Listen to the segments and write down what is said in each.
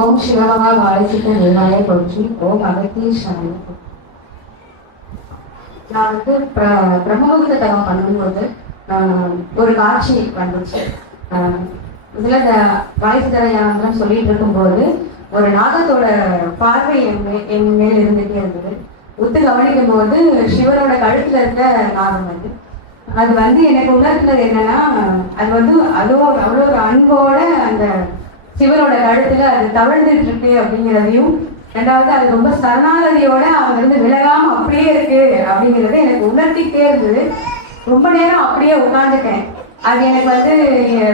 ஓம் சிவகா வாழைச்சிட்ட நிர்வாயை போற்றி. ஓம் அகத்தீஸ்வரன். நான் வந்து பிரம்மகுப்த தவம் பண்ணும்போது ஒரு காட்சி வந்துச்சு. இதுல இந்த வாழைச்சித்தர யானம் சொல்லிட்டு இருக்கும்போது ஒரு நாகத்தோட பார்வை என் மேல் இருந்துட்டே இருந்தது. ஒத்து கவனிக்கும் போது சிவனோட கழுத்துல இருக்க நாகம் அது வந்து எனக்கு உணர்த்துனது என்னன்னா, அது வந்து அவ்வளோ ஒரு அன்போட அந்த சிவனோட கழுத்துல அது தவழ்ந்துட்டு இருக்கு அப்படிங்கிறதையும், ரெண்டாவது அது ரொம்ப சரணாகதியோட அவங்க இருந்து விலகாம அப்படியே இருக்கு அப்படிங்கிறது எனக்கு உணர்த்திக்கிட்டே இருந்தது. ரொம்ப நேரம் அப்படியே உட்காந்துட்டேன். அது எனக்கு வந்து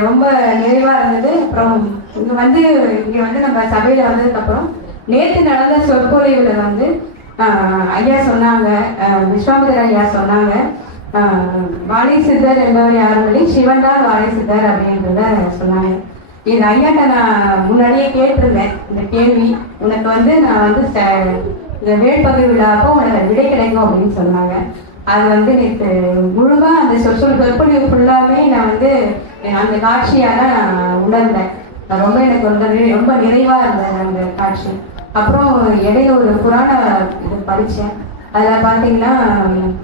ரொம்ப நிறைவா இருந்தது. அப்புறம் இங்க வந்து நம்ம சபையில வந்ததுக்கு அப்புறம் நேற்று நடந்த சொற்பொழிவுல வந்து ஐயா சொன்னாங்க, விஸ்வாமித்திர ஐயா சொன்னாங்க, வாழை சித்தர் என்பவர் யாருன்னு சிவன் தான் வாழை சித்தர் அப்படின்றத சொன்னாங்க. இது ஐயாட்ட நான் முன்னாடியே கேட்டிருந்தேன் இந்த கேள்வி. உனக்கு வந்து நான் வந்து இந்த வேட்பகை விழாப்போ உனக்கு விடை கிடைக்கும் அப்படின்னு சொன்னாங்க. அது வந்து நேற்று முழுவா அந்த சொற்பொழிவு ஃபுல்லாவே நான் வந்து அந்த காட்சியாக நான் உணர்ந்தேன். எனக்கு ரொம்ப நிறைவா இருந்தது அந்த காட்சி. அப்புறம் இடையில ஒரு புராண இது படித்தேன். அதில் பார்த்தீங்கன்னா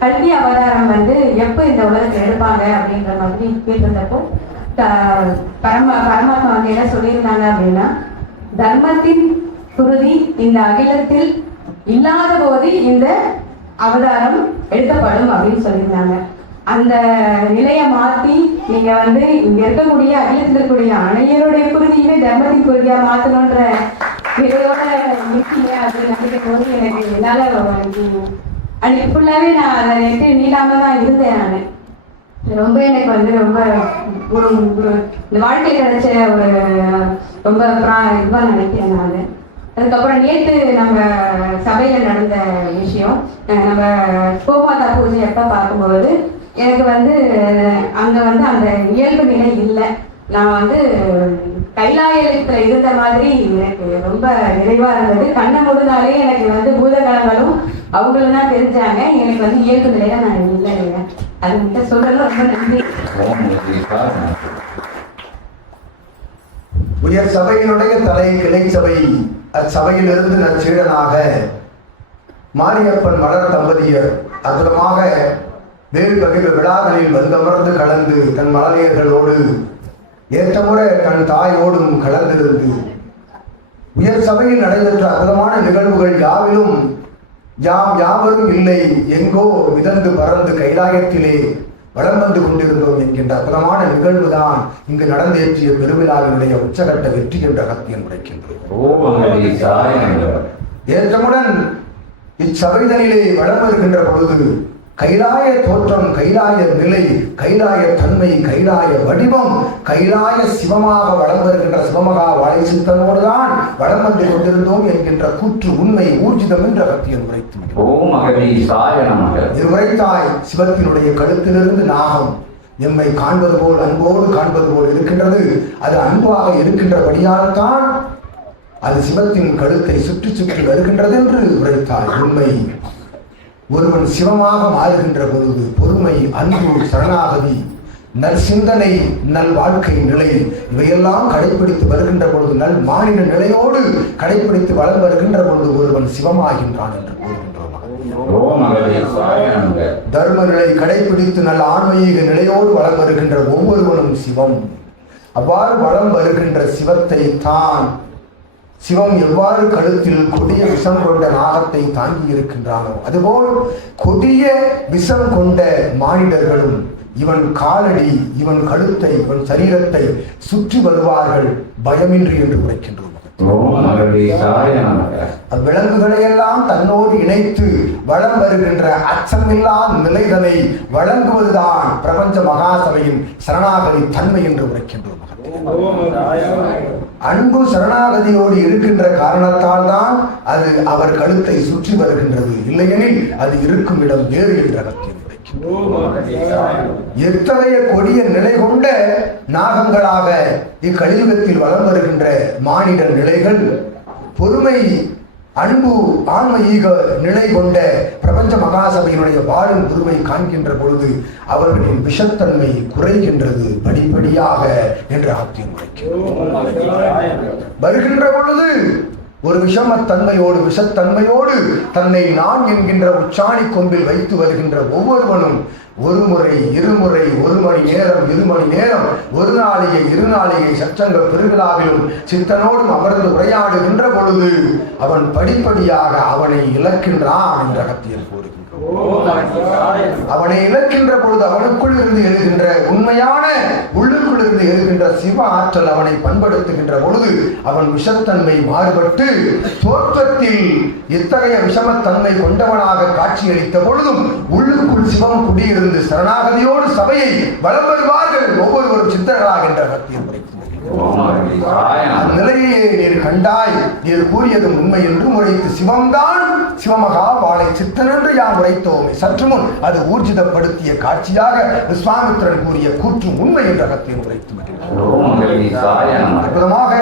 கல்வி அவதாரம் வந்து எப்போ இந்த உலகத்தை எடுப்பாங்க அப்படின்ற மாதிரி கேட்டிருந்தப்போ பரமாத்மா வந்து என்ன சொல்லியிருந்தாங்க அப்படின்னா, தர்மத்தின் குருதி இந்த அகிலத்தில் இல்லாத போது இந்த அவதாரம் எடுக்கப்படும் அப்படின்னு சொல்லியிருந்தாங்க. அந்த நிலையை மாற்றி நீங்க வந்து இங்க இருக்கக்கூடிய அகிலத்தில் இருக்கக்கூடிய அனைவருடைய குருதியுமே தர்மத்தின் குருதியா மாற்றணுன்ற நிலையோட இருக்கீங்க அப்படின்னு நினைக்கும் போது எனக்கு என்னால அன்னைக்கு ஃபுல்லாவே நான் அதை நெட்டு நீளாம தான் இருந்தேன். நான் ரொம்ப எனக்கு வந்து ரொம்ப ஒரு இந்த வாழ்க்கையில் கிடைச்ச ஒரு ரொம்ப இதுவாக நினைக்கிறேன் நான். அதுக்கப்புறம் நேற்று நம்ம சபையில் நடந்த விஷயம், நம்ம கோமாதா பூஜை எப்போ பார்க்கும்போது எனக்கு வந்து அங்கே வந்து அந்த இயல்பு நிலை இல்லை. நான் வந்து கைலாயத்தில் இருந்த மாதிரி எனக்கு ரொம்ப நிறைவாக இருந்தது. கண்ணை முழுனாலே எனக்கு வந்து பூதகலங்களும் அவங்களும் தான் தெரிஞ்சாங்க. எனக்கு வந்து இயல்பு நிலையில நான் இல்லைங்க. அது கிட்ட சொல்றது ரொம்ப நன்றி. உயர் சபையினுடைய தலை கிளை சபை அச்சபையிலிருந்து நற்சீடனாக மாரியப்பன் மலர் தம்பதியர் அற்புதமாக வேறு பகிர்வு விழாக்களில் வந்தமர்ந்து கலந்து தன் மலரையர்களோடு ஏற்றமுறை தன் தாயோடும் கலந்திருந்து உயர் சபையில் நடைபெற்ற அற்புதமான நிகழ்வுகள் யாவிலும் யாவரும் இல்லை எங்கோ மிதந்து பறந்து கைலாயத்திலே வளம் வந்து கொண்டிருந்தோம் என்கின்ற அற்புதமான நிகழ்வுதான் இங்கு நடந்தேற்றிய பெருவிழாவினுடைய உச்சகட்ட வெற்றி என்ற அகத்தியம் உரைக்கின்றது. ஏற்றமுடன் இச்சபைதனிலே வளம் வருகின்ற பொழுது கைலாய தோற்றம், கைலாய நிலை, கைலாய தன்மை, கைலாய வடிவம், கைலாய சிவமாக வளம் வருகின்ற சிவமகா வாழை சித்தனோடு தான் வளம் வந்து கொண்டிருந்தோம் என்கின்ற கூற்று உண்மை ஊர்ஜிதம் என்று அகத்தியம் உரைத்து இது உரைத்தாய். சிவத்தினுடைய கழுத்திலிருந்து நாகம் எம்மை காண்பது போல் அன்போடு காண்பது போல் இருக்கின்றது. அது அன்பாக இருக்கின்றபடியால்தான் அது சிவத்தின் கழுத்தை சுற்றி சுற்றி வருகின்றது என்று உரைத்தாய். உண்மை. ஒருவன் சிவமாக மாறுகின்ற பொழுது பொறுமை, அன்பு, சரணாகதி, நல் சிந்தனை, நல் வாழ்க்கை நிலை இவையெல்லாம் கடைபிடித்து வருகின்ற பொழுது, நல் மாநில நிலையோடு கடைபிடித்து வளம் வருகின்ற பொழுது ஒருவன் சிவமாகின்றான் என்று கூறுகின்றோம். தர்ம நிலை கடைபிடித்து நல்ல ஆன்மீக நிலையோடு வளம் வருகின்ற ஒவ்வொருவனும் சிவம். அவ்வாறு வளம் வருகின்ற சிவத்தை தான் சிவம் எவ்வாறு கழுத்தில் கொடிய விஷம் கொண்ட நாகத்தை தாங்கி இருக்கின்றானோ அதுபோல் கொடிய விஷம் கொண்ட மானிடர்களும் இவன் காலடி, இவன் கழுத்தை, இவன் சரீரத்தை சுற்றி வருவார்கள் பயமின்றி என்று உரைக்கின்றோம். அவ்விலங்குகளை எல்லாம் தன்னோடு இணைத்து வளம் வருகின்ற அச்சமில்லா நிலைதனை வழங்குவதுதான் பிரபஞ்ச மகாசபையின் சரணாகதி தன்மை என்று உரைக்கின்றோம். அன்பு சரணாகதியோடு இருக்கின்ற காரணத்தால் தான் அது அவர் கழுத்தை சுற்றி வருகின்றது. இல்லையெனில் அது இருக்கும் இடம் வேறு என்ற அகத்தியம். எத்தகைய கொடிய நிலை கொண்ட நாகங்களாக இக்கலியுகத்தில் வலம் வருகின்ற மானிட நிலைகள் பொறுமை, அன்பு ஆன்மீக நிலை கொண்ட பிரபஞ்ச மகாசபையினுடைய வாழும் குருவை காண்கின்ற பொழுது அவர்களின் விஷத்தன்மை குறைகின்றது படிப்படியாக என்று ஆத்தியம் வருகின்ற பொழுது ஒரு விஷத்தன்மையோடு தன்னை நான் என்கின்ற உச்சாணி கொம்பில் வைத்து வருகின்ற ஒவ்வொருவனும் ஒரு முறை இருமுறை 1 மணி நேரம் 2 மணி நேரம் 1 நாளிகை 2 நாளிகை சச்சங்க பெருவிழாவிலும் சித்தனோடும் அமர்ந்து உரையாடுகின்ற பொழுது அவன் படிப்படியாக அவனை இழக்கின்றான் என்று அகத்தியர் கூறுகின்றார். அவனை இழக்கின்ற பொழுது அவனுக்குள் இருந்து எழுகின்ற உண்மையான உள்ளுக்குள் இருந்து எழுகின்ற சிவ ஆற்றல் அவனை பண்படுத்துகின்ற பொழுது அவன் விஷத்தன்மை மாறுபட்டு தோற்றத்தில் இத்தகைய விஷமத்தன்மை கொண்டவனாக காட்சியளித்த பொழுதும் உள்ளுக்குள் சிவம் குடியிருந்து சரணாகதியோடு சபையை வலம் வருவார்கள் ஒவ்வொருவரும் சித்தர்களாக என்ற அகத்தியர் அந்நிலையை நீர் கண்டாய், நீர் கூறியதும் உண்மை என்று உரைத்து சிவம்தான் சிவமகா வாழை சித்தன் என்று யாம் உரைத்தோமே சற்று முன் அது ஊர்ஜிதப்படுத்திய காட்சியாக விஸ்வாமித்திரன் கூறிய கூற்றும் உண்மை என்ற அகத்தியம் உரைத்து அற்புதமாக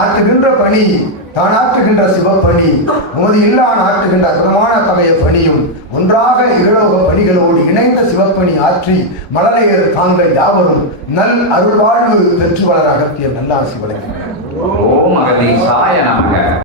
ஆற்றுகின்ற பணி தான் ஆற்றுகின்ற சிவப்பணி உமது இல்லான் ஆற்றுகின்ற அற்புதமான தகைய பணியும் ஒன்றாக இருலோக பணிகளோடு இணைந்த சிவப்பணி ஆற்றி மலரையர் தாங்கள் யாவரும் நல் அருள்வாழ்வு பெற்று வளர அகத்திய நல்லாசி வழங்கினார்.